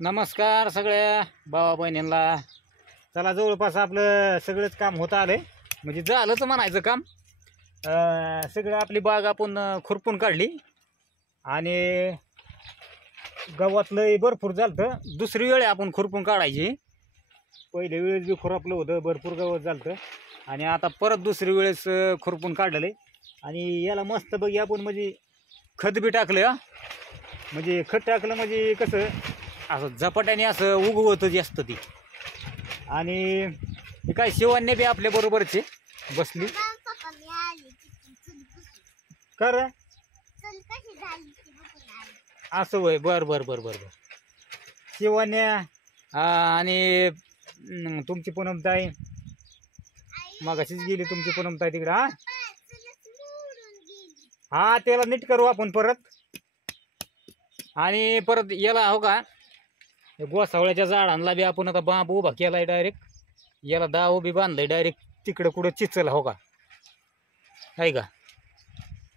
नमस्कार सगळ्या भावा बहिणींना. चला जवळपास आपलं सगळंच काम होतं आलंय, म्हणजे झालंच म्हणायचं काम. सगळं आपली बाग आपण खुरपून काढली आणि गवतलंही भरपूर झालं. दुसरी वेळ आपण खुरपून काढायची. पहिल्या वेळेस बी खुरपलं होतं, भरपूर गवत झालं आणि आता परत दुसरी वेळेस खुरपून काढलेलं आहे. आणि याला मस्त बघी आपण म्हणजे खत बी टाकलं. म्हणजे खत टाकलं म्हणजे कसं असं झपाट्याने असं उगवतं जास्त ती. आणि हे काय शिवान्य बी आपल्या बरोबरचे बसली कर असं होय. बर बर बर बर बर शिवान्य आणि तुमची पूनमताई मगाशीच गेली. तुमची पूनमताई तिकडे. हा त्याला नीट करू आपण परत. आणि परत याला हो का गोसावळ्याच्या झाडांना बी आपण आता बांबू उभा केलाय डायरेक्ट. याला दाव बी बांधलाय डायरेक्ट तिकडं कुठं चिचल हो का आहे का.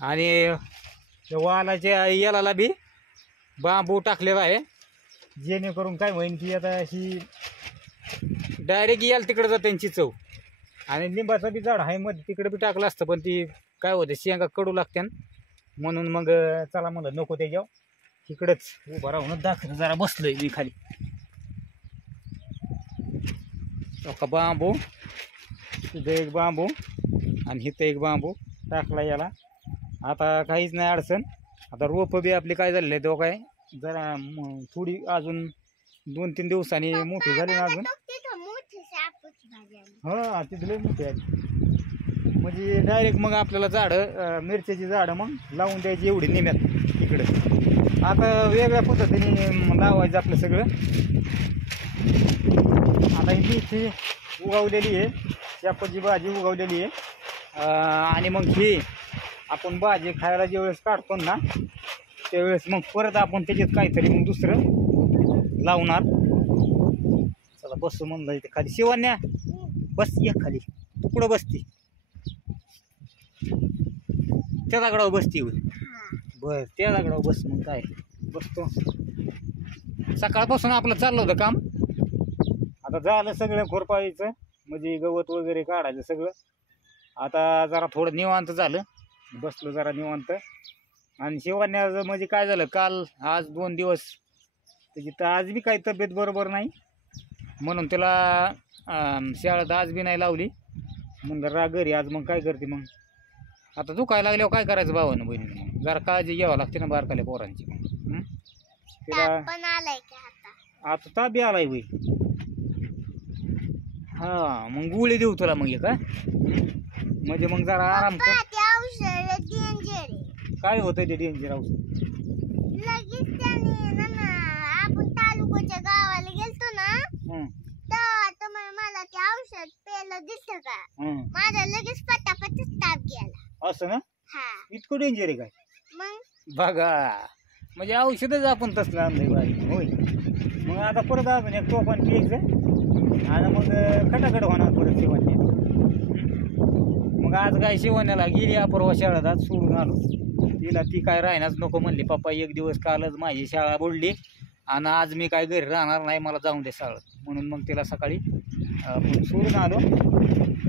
आणि वालाच्या याला बी बांबू टाकलेला आहे, जेणेकरून काय होईन की आता ही डायरेक्ट याल तिकडं जाते चिचव. आणि लिंबाचं बी झाड आहे मध्ये तिकडं बी टाकलं असतं, पण ती काय होते शेंगा कडू लागते म्हणून मग चला म्हणलं नको त्याच्यावर. इकडंच उभा राहूनच दाखवतो. जरा बसलोय मी खाली. का बांबू तिथं एक बांबू आणि इथं एक बांबू टाकला याला. आता काहीच नाही अडचण. आता रोपं बी आपली काय झालेली आहे तो काय जरा थोडी अजून 2-3 दिवसांनी मोठी झाली ना अजून. हा तिथले मोठी आली म्हणजे डायरेक्ट मग आपल्याला झाडं मिरच्याची झाडं मग लावून द्यायची एवढी निम्यात इकडं. आता वेगळ्या पद्धतीने लावायचं आपलं सगळं. आता ही मेथी उगवलेली आहे, शेपाची भाजी उगवलेली आहे. आणि मग ही आपण भाजी खायला ज्यावेळेस काढतो ना त्यावेळेस मग परत आपण त्याच्यात काहीतरी मग दुसरं लावणार. चला बसू म्हणलं इथे खाली. शिवान्या बस ये खाली. तू कुठं बसती? त्या दगडावर बसती होय. बर त्या दगडावर बस. मग काय बसतो. सकाळपासून आपलं चाललं होतं काम. आता झालं सगळं खुरपायचं म्हणजे गवत वगैरे काढायचं सगळं. आता जरा थोडं निवांत झालं, बसलो जरा निवांत. आणि शिवान्याचं म्हणजे काय झालं काल आज 2 दिवस त्याची तर आज बी काही तब्येत बरोबर नाही म्हणून त्याला शाळेत आज बी नाही लावली. म्हणलं रा घरी आज. मग काय करते मग आता दुखायला लागल्यावर काय करायचं भावानं बहिणीनं. मग जरा काळजी घ्यावं लागते ना बारकाल्या पोरांची. तिला आता ताप बी आलाय बाई. हा मग गोळी देऊ तुला मग का म्हणजे मग जरा आराम कर. काय होतंय ते डेंजर औषध? आपण तालुक्याच्या गावाला गेलतो ना तर मला ते औषध पेलं दिसलं का माझा लगेच पटापट ताप गेला. असं ना? हा इतकं डेंजर आहे काय? मग बघा म्हणजे औषधच आपण तसलं आणलंय बाई होय. मग आता परत अजून एक टोपण प्यायचं आणि मग खटाखट होणार परत शिवान्या. मग आज काय शिवान्याला गेली अपर्वा शाळेत आज सोडून आलो. तिला ती काय राहण्याच नको म्हणली. पप्पा एक दिवस कालच माझी शाळा बुडली आणि आज मी काय घरी राहणार नाही, मला जाऊन दे शाळेत. म्हणून मग तिला सकाळी आपण सोडून आलो.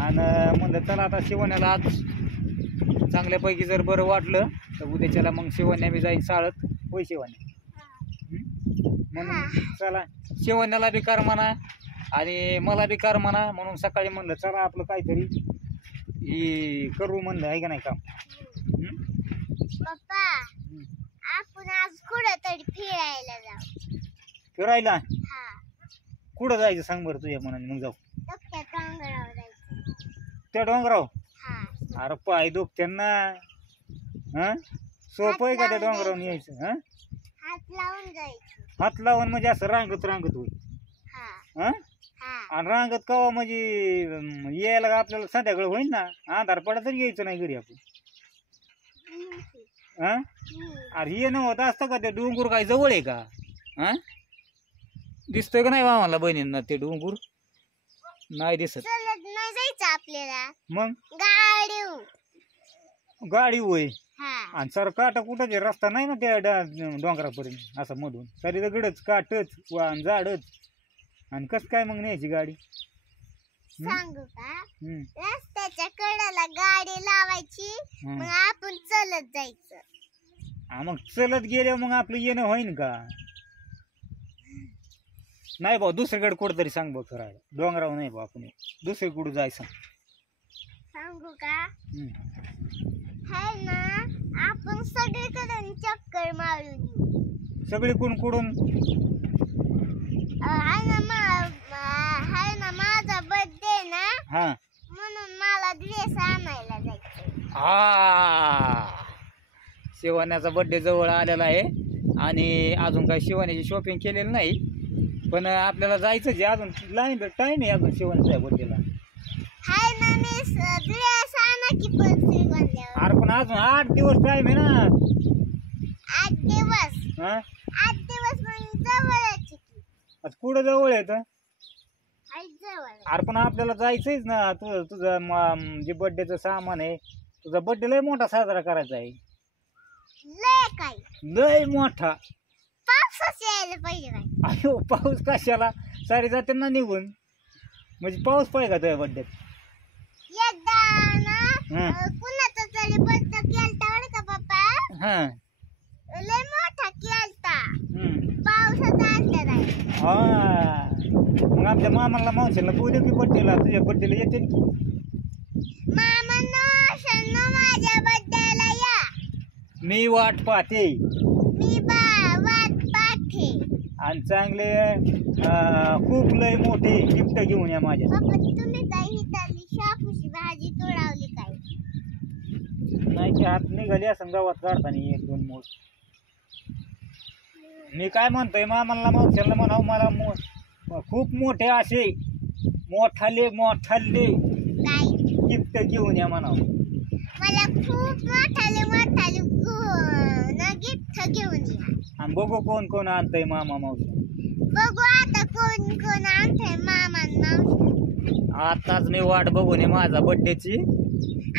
आणि म्हणलं चला आता शिवान्याला आज चांगल्यापैकी जर बरं वाटलं तर उद्याच्याला मग शिवान्या बी जाईन शाळेत. होय शिवान्या? म्हणून चला शिवान्याला बी कर म्हणा आणि मला बी कर म्हणा. म्हणून सकाळी म्हणलं चला आपलं काहीतरी करू म्हणलं आहे का नाही काम. पप्पा आपण आज कुठं तरी फिरायला जाऊ. फिरायला? हा कुठं जायचं सांग बरं तुझ्या मनाने. मग जाऊ त्या डोंगरावर जायचं. त्या डोंगराव? हा अरे पाय दुखत्यांना. हा सोपं आहे का त्या डोंगरावरून यायचं? हा हात लावून जायचं. हात लावून म्हणजे असं रांगत रांगत होईल. हा हा हा आणि रांगत कवा म्हणजे यायला आपल्याला संध्याकाळ होईल ना. अंधार पडा तरी यायचं नाही घरी आपण. हा अरे ये नव्हतं असतं का ते डोंगर काय जवळ आहे का? हा दिसतोय का नाही मामाला बहिणींना ते डोंगर? नाही दिसत. चलत नाही जायचं आपल्याला. मग गाडी गाडी होय हा आणि सर काटा कुठं रस्ता नाही ना त्या डोंगरापर्यंत असं मधून तरी दगडच काटच वाहन झाडच आणि कसं काय मग न्यायची गाडी सांगू का रस्त्याच्या कडेला गाडी लावायची मग आपण चलत जायचं मग चलत गेल्यावर मग आपलं येणं होईन का नाही भाऊ दुसरीकडे कुठं तरी सांग बघ फिरायला डोंगरावर नाही भाऊ आपण दुसरी कुठं जायचं सांगू का हाय ना आपण सगळीकडून चक्कर मारून येऊ सगळी कोण कुठून हाय ना माझा बर्थडे ना हा म्हणून मला ड्रेस आणायला जायचं शिवान्याचा बर्थडे जवळ आलेला आहे आणि अजून काही शिवान्याची शॉपिंग केलेली नाही पण आपल्याला जायचं जे अजून लाईन टाइम आहे अजून शिवान्याच्या बर्थडेला हाय ना मी ड्रेस आणा की पण शिवल्यावर अरे पण अजून 8 दिवस टाइम आहे ना 8 दिवस हा 8 दिवस म्हणजे जवळच की आज कुठं जवळ आहे तर हाय जवळ अरे पण आपल्याला जायचंच ना तुझं जे बर्थडेचं सामान आहे तुझा बर्थडे लय मोठा साजरा करायचा आहे लय काय लय मोठा पावसाच यायला पाहिजे काय अयो पाऊस कशाला सारे जाते ना निघून म्हणजे पाऊस पाहिजे का तुझ्या बर्थडेत एकदा ना कुणाचा तरी बर्थडे केलता बरं का पप्पा हा लय मोठा केलता पावसाचा अंदाज आहे हा मग आमच्या मामाला मावशीला बोलू की बर्थडेला तुझ्या बर्थडेला येते की मामांनो शनो माझ्या बर्थडेला या मी वाट पाहते मी वाट पाहते आणि चांगले खूप लय मोठे गिफ्ट घेऊन या माझ्या पप्पा तुम्ही काही हिताली शापूची भाजी तोडावली काय नाही की हात निघाली असं गावात काढताना 1-2 मोठ मी काय म्हणतोय मामाला मावशीला म्हणावं मला खूप मोठे असे मोठाले काय गिफ्ट घेऊन या म्हणावं मला खूप मोठाले गिफ्ट घेऊन या आणि बघू कोण कोण आणतंय मामा मावशी बघू आता कोण कोण आणतंय मामा मावशी आताच मी वाट बघून आहे माझा बर्थडेची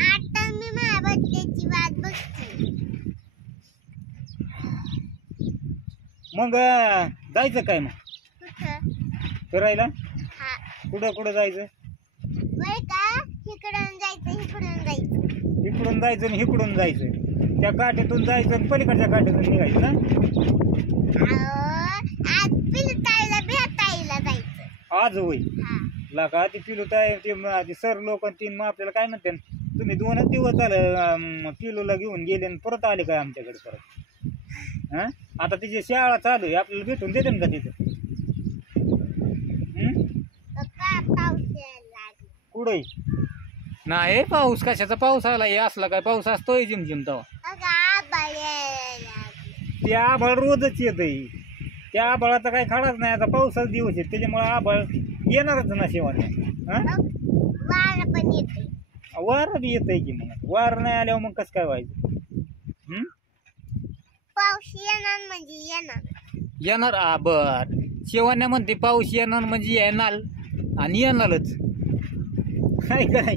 आता मी माझ्या बर्थडेची वाट बघते मग जायचं काय मग कुठं फिरायला हा कुठं जायचं वय का इकडून जायचं इकडून जायचं आणि इकडून जायचं त्या काठीतून जायचं आणि पलीकडच्या काठीतून निघायचं ना आज पिलताईला भेटायला जायचं आज होय हा लाका ती पिलूताई ते सर लोक तीन मग आपल्याला काय म्हणते तुम्ही 2 दिवस झालं पिलूला घेऊन गेले आणि परत आले काय आमच्याकडे परत हा आता तिची शाळा चालू आहे आपल्याला भेटून देते का तिथं पप्पा पाऊस यायला लागला कुठे नाही पाऊस कशाचा पाऊस आला हे असला काय पाऊस असतोय झिमझिम तेव्हा अगं आबा यायला लागला ते आभाळ रोजच येत त्या आभाळाचा काही खडाच नाही आता पावसाचा दिवस आहे त्याच्यामुळे आभाळ येणारच ना शेवाने वारा पण येते वार बी येत आहे की मग वार नाही आल्यावर मग कसं काय व्हायचं पाऊस येणार म्हणजे येणार बर शेवाने म्हणते पाऊस येणार म्हणजे येणार आणि येणारच काय काय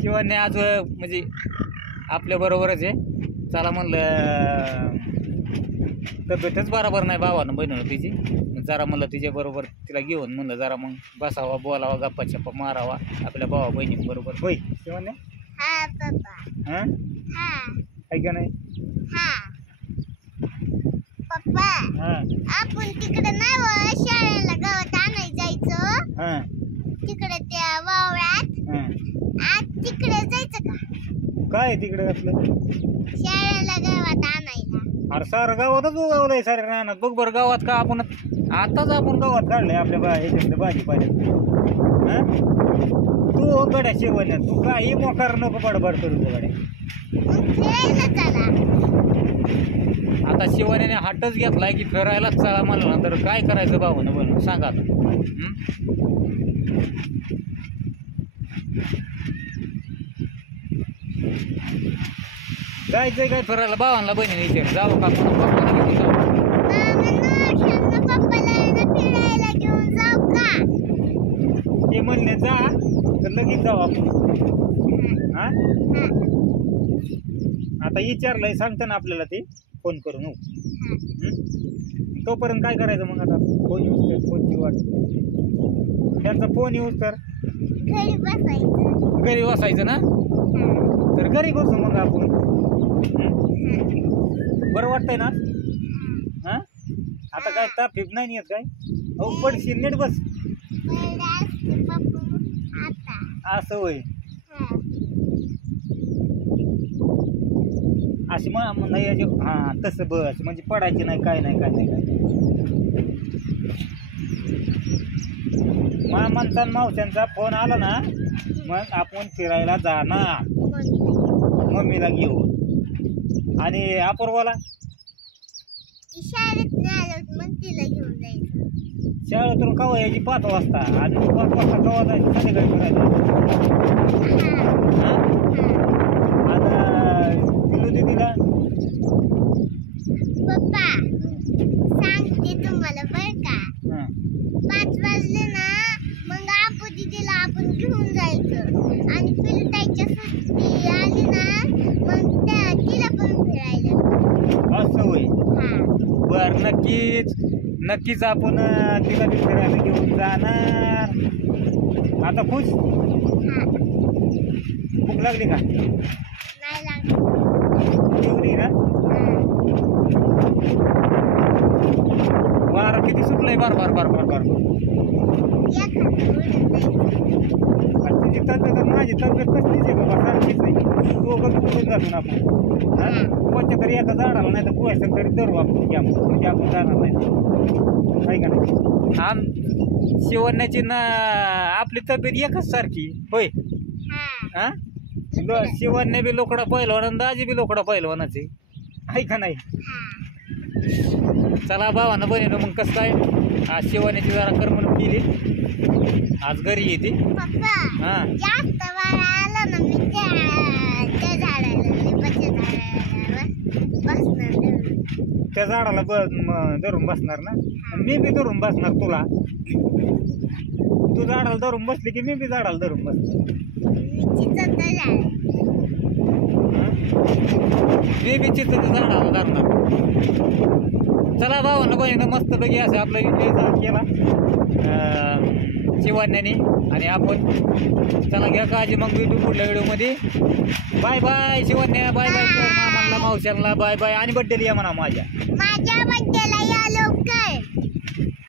शिवाने आज म्हणजे आपल्या बरोबरच आहे चला म्हणलं तब्येतच बरोबर नाही भावानं बहिणीनं तिची जरा म्हणलं तिच्या बरोबर तिला घेऊन म्हणलं जरा मग बसावा बोलावा गप्पा छप्पा मारावा आपल्या भावा बहिणीबरोबर होय शिवाने हा पप्पा हा हा काय का नाही हा पप्पा हा आपण तिकडे नाही शाळेला गावात आणायला जायचं हा तिकडे त्या वावळ्यात हा आज तिकडे जायचं का काय तिकडे घातलं शाळेला गावात आणायला अरे सारं गावातच उगवलंय सारे रानात बघ बरं गावात का आपण आताच आपण गावात काढलंय आपल्या ह्याच्यातलं भाजीपाल्यात हा तू गड्या शिवण्या तू काही मोकार नको बडबड करू तू गड्या मग फिरायला चला आता शिवाने हाटच घेतलाय की फिरायलाच चला म्हणलं ना तर काय करायचं भाऊनं बनवून सांगा आता जायचंय काय फिरायला भावांना बहिणीने विचार जाऊ का पप्पाला घेऊन जाऊ पप्पाला फिरायला घेऊन जाऊ का ते म्हणले जा तर लगेच जाऊ आपण हा आता विचारलंय सांगतं ना आपल्याला ते फोन करून हो. तोपर्यंत काय करायचं मग आता फोन यूज कर फोनची वाट त्यांचा फोन यूज कर घरी बसायचं. घरी बसायचं ना तर घरी बसू मग आपण बरं वाटतंय ना हा आता काय ताप नाही येत काय हो पडशील नीट बस आता असं होय अशी नाही हा तसं बस म्हणजे पडायची नाही काय नाही काय नाही काय मामांचा मावशांचा फोन आला ना मग आपण फिरायला जाणार मम्मीला घेऊन आणि अपूर्वाला शाळेत नाही आलं मग तिला घेऊन जायचं. शाळेतून कवा यायची 5 वाजता आणि 5 वाजता कवा जायचं संध्याकाळी फिरायला आता पिलू दीदीला पप्पा सांगते तुम्हाला बर का 5 वाजले ना मग आपू दीदीला आपण घेऊन जायचं आणि पिलताईच्या सुट्टी आली ना मग तिला पण फिरायला. असं होय हा बर नक्कीच आपण तिला बी फिरायला घेऊन जाणार. आता खुश हा भूक लागली का नाही लागत एवढी ना वारं किती सुटलंय बार तुझी तब्येत माझी तब्येत कसलीच आहे बाबा सारखीच आहे दोघं कुठून जातो ना आपण कोणत्या तरी एका झाडाला नाही तर पोहायचं तरी धरू आपण की आपण म्हणजे आपण जाणार नाही आहे का नाही आम शिवण्याची ना आपली तब्येत एकच सारखी होय हा शिवण्या बी लोकडा पहिलवान आणि दाजी बी लोकडा पहिलवानाचे आहे का नाही. चला भावानं बहिणीनं मग कसं काय आज शिवण्याची जरा करमणूक केली आज घरी येते. पप्पा हा जास्त वारा आला ना मी त्या झाडाला लिंबाच्या झाडाला बसणार त्या झाडाला धरून बसणार ना मी बी धरून बसणार तुला तू झाडाला धरून बसली की मी बी झाडाला धरून बसणार मी बी चित्र झाडाला धरणार. चला भावानं बहिणीनं मस्त पैकी असं आपला विजय केला शिवण्याने आणि आपण चला घ्या काळजी मग भेटू पुढल्या व्हिडिओमध्ये. बाय बाय शिवण्या बाय बाय कर मामाला मावशाला बाय बाय आणि बड्डेला या म्हणा माझ्या बड्डेला या लवकर.